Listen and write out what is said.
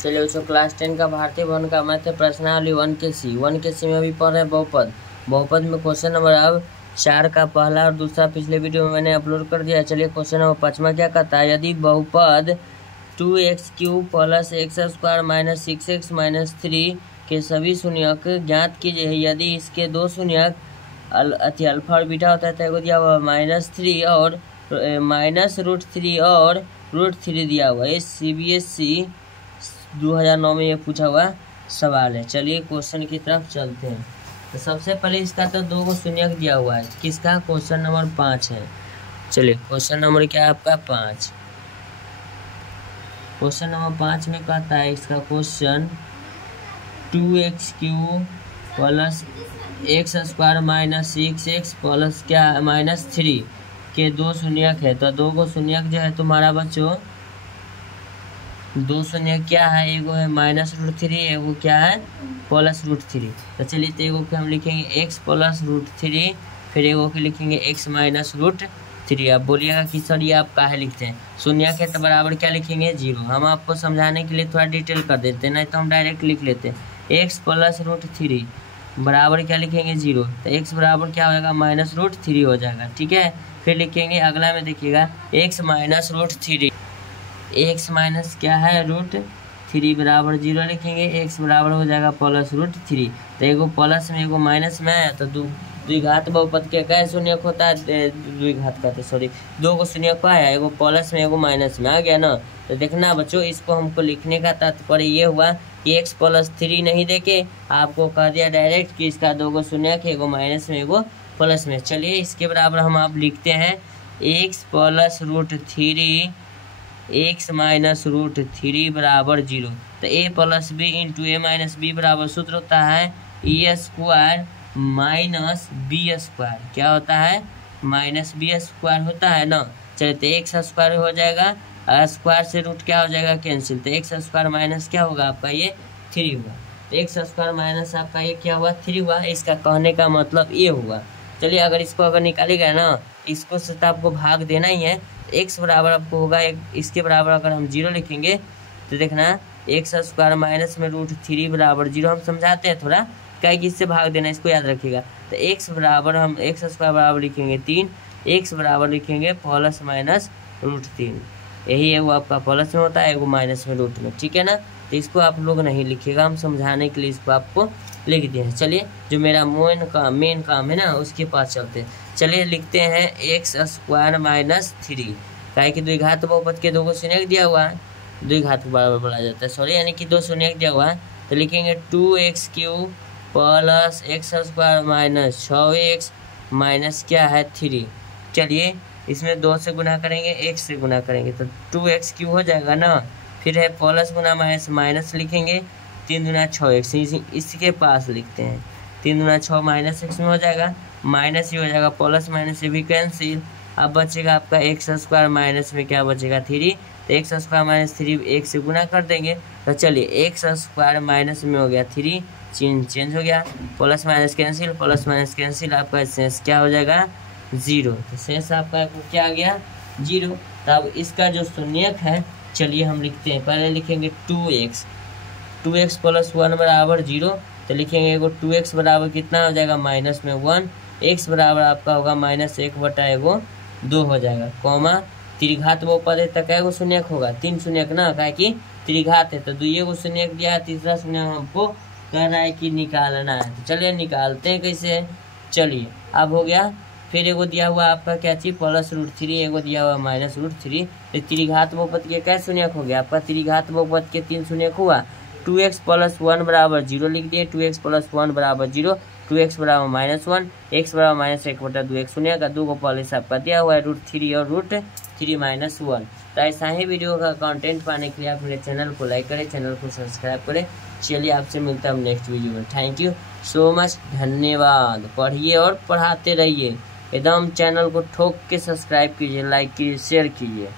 चलिए बच्चों, क्लास 10 का भारतीय भवन का मैथ है प्रश्नावली 1 के सी में अभी पढ़ रहे हैं बहुपद। बहुपद में क्वेश्चन नंबर अब 4 का पहला और दूसरा पिछले वीडियो में मैंने अपलोड कर दिया। चलिए क्वेश्चन नंबर 5 क्या कहता है, यदि बहुपद 2x³ plus x² minus 6x minus 3 के सभी शून्यक ज्ञात कीजिए। यदि इसके दो शून्यक अल्फा और बीटा होता है तो दिया हुआ -3 और -√3 और √3 दिया हुआ। ये CBSE 2009 में ये पूछा हुआ सवाल है। चलिए क्वेश्चन की तरफ चलते हैं। तो सबसे पहले इसका तो दो को शून्यक दिया हुआ है, किसका? क्वेश्चन नंबर 5 है। चलिए क्वेश्चन नंबर क्या है आपका? 5। क्वेश्चन नंबर 5 में कहता है इसका question 2x³ plus x² minus 6x plus क्या -3 के दो शून्यक है। तो दो को शून्यक जो है तुम्हारा बच्चों, दो शून्यक क्या है, एगो है -√3, एगो क्या है +√3। तो चलिए तो एगो के हम लिखेंगे x प्लस √3, फिर एगो के लिखेंगे x माइनस √3। आप बोलिएगा कि सर ये आप काहे लिखते हैं? शून्यक है तो बराबर क्या लिखेंगे? 0। हम आपको समझाने के लिए थोड़ा डिटेल कर देते हैं, नहीं तो हम डायरेक्ट लिख लेते हैं। x प्लस √3 बराबर क्या लिखेंगे? 0। तो x बराबर क्या हो जाएगा? -√3 हो जाएगा। ठीक है, फिर लिखेंगे अगला में देखिएगा x माइनस √3, x माइनस क्या है √3 बराबर 0 लिखेंगे। x बराबर हो जाएगा +√3। तो एगो प्लस में एगो माइनस में है तो द्विघात बहुपद के क्या शून्यक होता है? द्विघात कहते सॉरी, दो को शून्यक आया, एगो प्लस में एगो माइनस में आ गया ना। तो देखना बच्चों, इसको हमको लिखने का तात्पर्य ये हुआ कि x + 3 नहीं देके आपको कह दिया डायरेक्ट कि इसका दो को शून्यक, एगो माइनस में एगो प्लस में। चलिए इसके बराबर हम आप लिखते हैं x + √3 x माइनस √3 बराबर 0। तो a + b into a minus b बराबर सूत्र होता है e² माइनस b²। क्या होता है? -b² होता है ना। चलिए तो x² हो जाएगा, स्क्वायर से रूट क्या हो जाएगा? कैंसिल। तो x² माइनस क्या होगा आपका? ये 3 हुआ। तो x² माइनस आपका ये क्या हुआ? 3 हुआ। इसका कहने का मतलब ये हुआ। चलिए अगर इसको अगर निकालेगा ना, इसको से तो आपको भाग देना ही है। x बराबर आपको होगा इसके बराबर अगर हम 0 लिखेंगे तो देखना x² माइनस में √3 बराबर 0 हम समझाते हैं थोड़ा, क्या कि इससे भाग देना, इसको याद रखिएगा। तो x बराबर हम x² बराबर लिखेंगे 3, x बराबर लिखेंगे प्लस माइनस √3। यही है वो आपका प्लस में होता है, एगो माइनस में रूट में। ठीक है ना। तो इसको आप लोग नहीं लिखिएगा, हम समझाने के लिए इसको आपको लिख दिए हैं। चलिए जो मेरा मेन काम है ना उसके पास चलते हैं। चलिए लिखते हैं x² माइनस 3, काहे कि द्विघात बहुपद के दो को शून्यक दिया हुआ है, द्विघात बराबर बोला जाता है सॉरी, यानी कि दो शून्यक दिया हुआ है। तो लिखेंगे 2x³ plus x² minus 6x minus क्या है 3। चलिए इसमें 2 से गुना करेंगे, 1 से गुना करेंगे तो 2x³ हो जाएगा ना। फिर है प्लस गुना माइनस, माइनस लिखेंगे 3 दूना 6x, इसके पास लिखते हैं 3 दूना 6 माइनस x में हो जाएगा, माइनस ही हो जाएगा, प्लस माइनस से भी कैंसिल। अब बचेगा आपका x² माइनस में क्या बचेगा 3। तो x² माइनस 3 1 से गुना कर देंगे। तो चलिए x² माइनस में हो गया 3, चेंज हो गया, plus minus cancel, plus minus cancel, आपका शेष क्या हो जाएगा 0। तो शेष आपका क्या आ गया 0। तब इसका जो शून्यक है चलिए हम लिखते हैं, पहले लिखेंगे 2x + 1 बराबर 0। तो लिखेंगे एगो 2x बराबर कितना हो जाएगा? माइनस में 1, x बराबर आपका होगा -1/2 हो जाएगा, कॉमा त्रिघात बहुपद है तो क्या गो शून्यक होगा? 3 शून्यक ना, क्या कि त्रिघात है तो 2 गो शून्यक दिया है, तीसरा शून्यक हमको कह रहा है कि निकालना है। तो चलिए निकालते हैं कैसे। चलिए अब हो गया। फिर एगो दिया हुआ आपका क्या चीज +√3, एगो दिया हुआ -√3। तो त्रिघात बहुपद के क्या शून्यक हो गया आपका? त्रिघात बहुपद के 3 शून्यक हुआ। 2x + 1 बराबर 0 लिख दिए, 2x + 1 बराबर 0, 2x बराबर -1, x बराबर -1/2, एक शून्यक का 2 को पहले से आपका दिया हुआ है √3 और √3 - 1। तो ऐसा ही वीडियो का कंटेंट पाने के लिए आप मेरे चैनल को लाइक करें, चैनल को सब्सक्राइब करें। चलिए आपसे मिलता हूँ नेक्स्ट वीडियो में। थैंक यू सो मच, धन्यवाद। पढ़िए और पढ़ाते रहिए, एकदम चैनल को ठोक के सब्सक्राइब कीजिए, लाइक कीजिए, शेयर कीजिए।